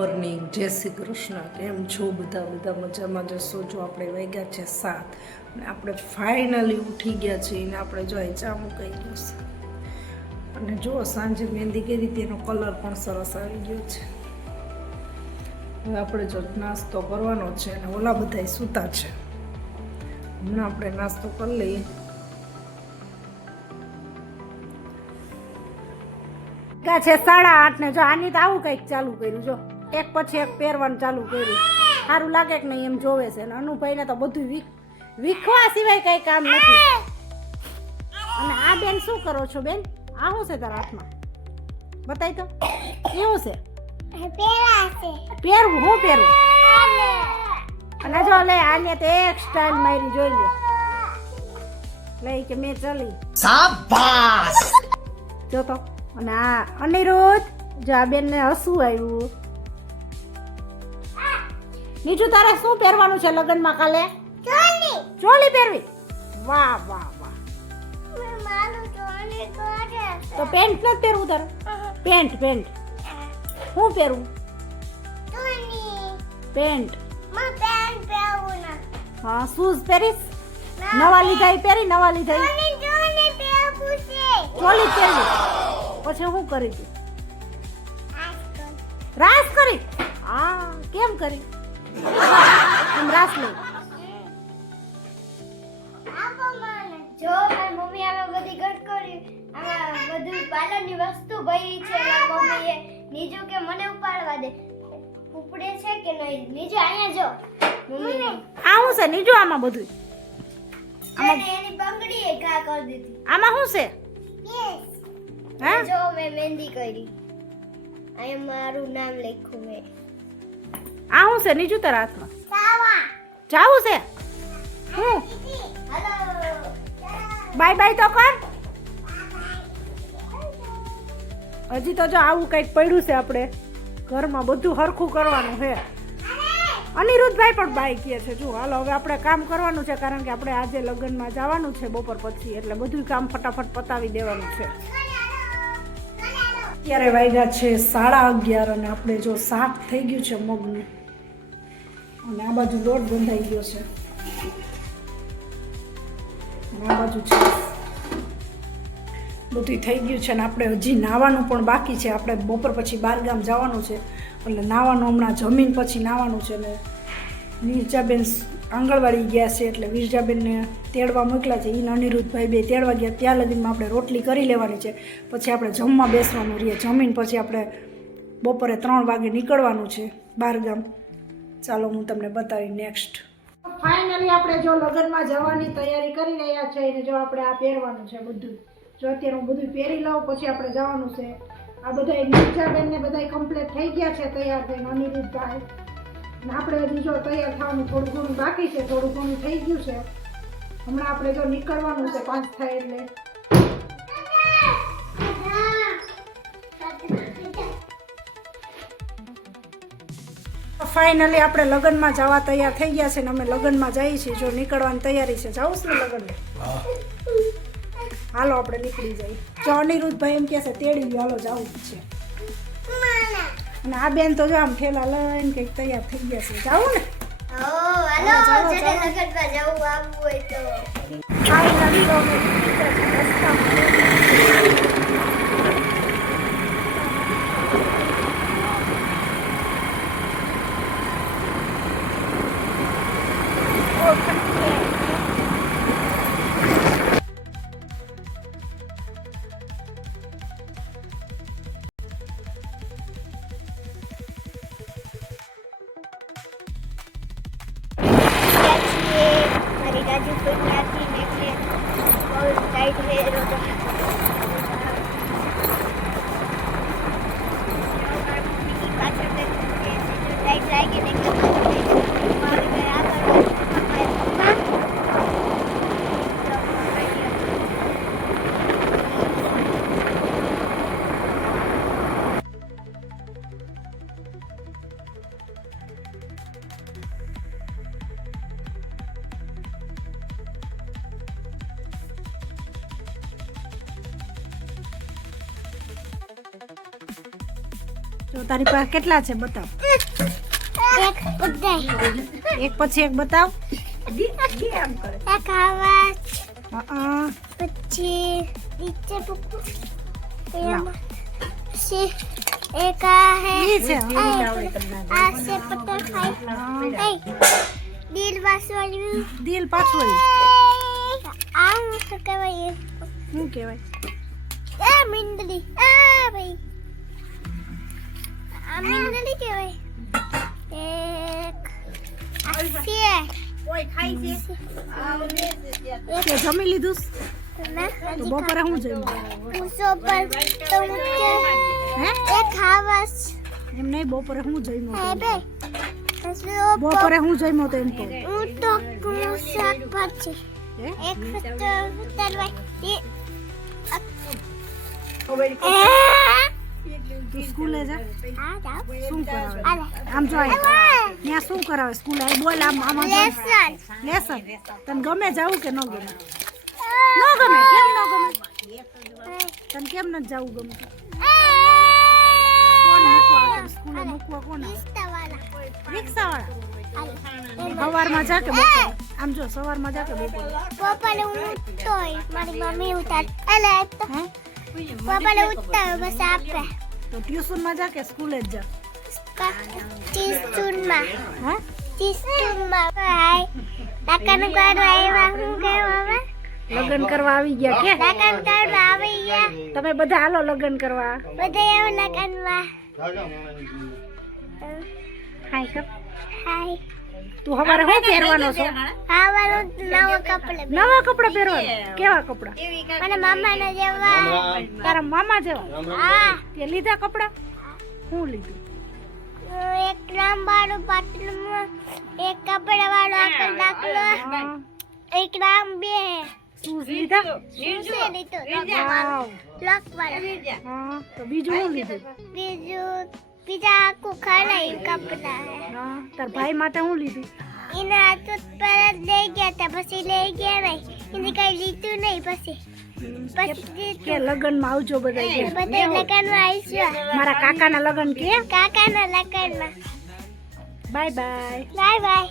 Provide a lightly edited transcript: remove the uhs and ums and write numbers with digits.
Morning, જય શ્રી કૃષ્ણ. કેમ છો બધા મજામાં જશો? જો આપણે વાગ્યા છે 7 અને આપણે ફાઇનલી ઉઠી ગયા છીએ અને આપણે જો ચા મુકાઈ ગયો છે અને જો સાંજે મહેંદી કરી તેનો કલર પણ સરસ આવી ગયો છે. હવે આપણે જો નાસ્તો કરવાનો છે અને ઓલા બધા સૂતા છે. હમણાં આપણે નાસ્તો કરી લઈએ. છે 8:30 ને જો આની તો આવું કંઈક ચાલુ કર્યું, જો એક પછી એક પહેરવાનું ચાલુ કર્યું. સારું લાગે કે નહીં એમ જોવે છે. અને અનુભાઈને તો બધું વીખવા સિવાય કઈ કામ નથી. અને આ બેન શું કરો છો બેન? આ શું છે તારા હાથમાં? બતાય તો કેવું છે? પહેરવું હું પહેરવું? અને જો લે આને તો એક સ્ટાઇલ મારી જોઈ લે. લઈ કે મેં ચલી શાબાશ જો તો. અને આ અનિરુદ્ધ જો આ બેન ને હસવું આવ્યું. બીજું તારે શું પહેરવાનું છે લગ્નમાં કાલે? ચોલી પહેરવી? વાહ વાહ વાહ. તો પેન્ટ નથી પહેરવું તારે? પેન્ટ શું પહેરવું? પેન્ટ. હા શૂઝ પહેરીશ? નવા લીધા પહેરી? નવા લીધા ચોલી પહેરવી? પછી શું કરી તું? રાસ કરી? હા કેમ કરી? એમ રાસ લઈ જો મારી મમ્મી આમાં બધી ગટ કરી, આમાં બધું પાર્લરની વસ્તુ ભરી છે. મારી મમ્મીએ નીજુ કે મને ઉપાડવા દે, ઉપડે છે કે નહીં? નીજુ અહીંયા જો મમ્મી આ શું છે નીજુ? આમાં બધું એની બંગડી એ ઘા કરી દીધી. આમાં શું છે? હા જો મેં મહેંદી કરી, અહીંયા મારું નામ લખ્યું મેં. આ શું છે નીજુ તારા હાથમાં? સાવા જાવું છે? હું હેલો બાય બાય તો કર. હજી તો જો આવું કંઈક પડ્યું છે. આપણે ઘરમાં બધું હરખું કરવાનું છે. અનિરુદ્ધભાઈ પણ બાય કહે છે. જો હાલો હવે આપણે કામ કરવાનું છે, કારણ કે આપણે આજે લગ્નમાં જવાનું છે બપોર પછી, એટલે બધું કામ ફટાફટ પતાવી દેવાનું છે. અત્યારે વાગ્યા છે 11:30 અને આપણે જો શાક થઈ ગયું છે મગનું, અને આ બાજુ લોટ બંધાઈ ગયો છે, અને આ બાજુ છે બધું થઈ ગયું છે. અને આપણે હજી નાવાનું પણ બાકી છે. આપણે બપોર પછી 12 ગામ જવાનું છે, એટલે નાવાનું હમણાં જમીન પછી નાવાનું છે. અને વિરજાબેન આંગણવાડી ગયા છે, એટલે વિરજાબેનને તેડવા મોકલ્યા છે. એને અનિરુદ્ધભાઈ બે તેડવા ગયા. ત્યાં લગીનમાં આપણે રોટલી કરી લેવાની છે, પછી આપણે જમવા બેસવાનું રહીએ. જમીન પછી આપણે બપોરે 3 વાગે નીકળવાનું છે 12 ગામ. ચાલો હું તમને બતાવી નેક્સ્ટ. ફાઇનલી આપણે જો લગ્નમાં જવાની તૈયારી કરી રહ્યા છે. અને જો આપણે આ પહેરવાનું છે બધું. જો અત્યારે હું બધું પહેરી લઉં પછી આપણે જવાનું છે. આ બધા નિર્જાબેન ને બધા કમ્પ્લીટ થઈ ગયા છે તૈયાર થઈને, અનિરુદ્ધભાઈ. અને આપણે હજી જો તૈયાર થવાનું થોડું ઘણું બાકી છે, થોડું ઘણું થઈ ગયું છે. હમણાં આપણે જો નીકળવાનું છે 5 થાય એટલે. ફાઇનલી આપણે લગ્નમાં જવા તૈયાર થઈ ગયા છે ને અમે લગ્નમાં જઈએ છીએ. જો નીકળવાની તૈયારી છે. જાઉં છે ને લગ્નમાં? હાલો આપણે નીકળી જઈએ. જો અનિરુદ્ધભાઈ એમ કહે છે તેડી લો, હાલો જવું છે. અને આ બેન તો જો આમ ઠેલા લઈને કંઈક તૈયાર થઈ ગયા છે. જાવું ને? હાલો જેને લગનમાં જવું આવવું હોય તો ફાઇનલી તો અમે નીકળ્યા છીએ રસ્તામાં. મારી દાદી કોઈ ત્યાંથી એટલે બહુ ટાઈટ રહેલો તો પાછળ ટાઈટ લાગી ને તો તારી પાસે કેટલા છે બતાવ. એક બધાય એક પછી એક બતાવ. એક આવા હા પછી નીચે પુપ્પુ લાવ. પછી એક આ હે ઈ છે આ છે બટરફ્લાય દિલ વાસવાળું દિલ પાછું આ શું કહેવાય શું કહેવાય? આ મીંદડી આ ભાઈ આ મીંદડી કહેવાય એક આ છે તે જમી લીધું છે? ના તો બપોરે શું જમ્યું? પૂછો પર તો હે એક ખાવાસ એમ નહીં, બપોરે શું જમ્યું હે તો? બે બપોરે શું જમ્યું તો એમ કહું. હું તો કું શાકભાજી હે? એક ઉતરવાય તું સ્કૂલે જા. આ જાવ શું કરાવે? આલે આમ જો અહીં. ત્યાં શું કરાવે સ્કૂલે? અહીં બોલ આમ આમાં જો. Lesson lesson. તને ગમે જાવું કે ન ગમે? ન ગમે. કેમ ન ગમે? તને કેમ નથી જાવું ગમતું? કોણ મૂકવા આવે? સ્કૂલે મૂકવા કોણ આવે? રિક્ષાવાળા. સવારમાં જા કે બપોરે? આમ જો સવારમાં જા કે બપોરે? પપ્પાને ઉઠતોય મારી મમ્મી ઉતાર અલે તો હે પપ્પાને ઉઠતા બસ આપે તો ટ્યુશનમાં જા કે સ્કૂલે જ જા? ટીસ્ટુનમાં હે હાય લગન કરવા આવ્યા હું કહેવા લગ્ન કરવા આવી ગયા કે? લગન કરવા આવી ગયા તમે બધા હાલો લગ્ન કરવા. બધા એવું લગનમાં હાય કર. હાય તું સવારે શું પહેરવાનો છો? ખાવાનું નવો કપડે નવા કપડા પહેરવાના? કેવા કપડા? મને મામાના જેવા તારા મામા જેવા? હા તે લીધા કપડા? શું લીધું? એક લાંબાડું પાતળું એક કપડા વાળો આકર ડાકલો હા. એક રામ બે શૂઝ લીધા? વાવ. લોક વાળો હા તો બીજું શું લીધું? બીજા આખું ખરાઈ કપડા હા તાર ભાઈ માટે શું લીધું? એના હાથ પર જ લઈ ગયા હતા પછી લઈ ગયા નહીં એને કઈ લીધું નહીં પછી કે લગ્નમાં આવજો બધા કે. બધા લગ્નમાં આવીશું મારા કાકાના લગ્ન કે? કાકાના લગ્નમાં બાય બાય. Bye bye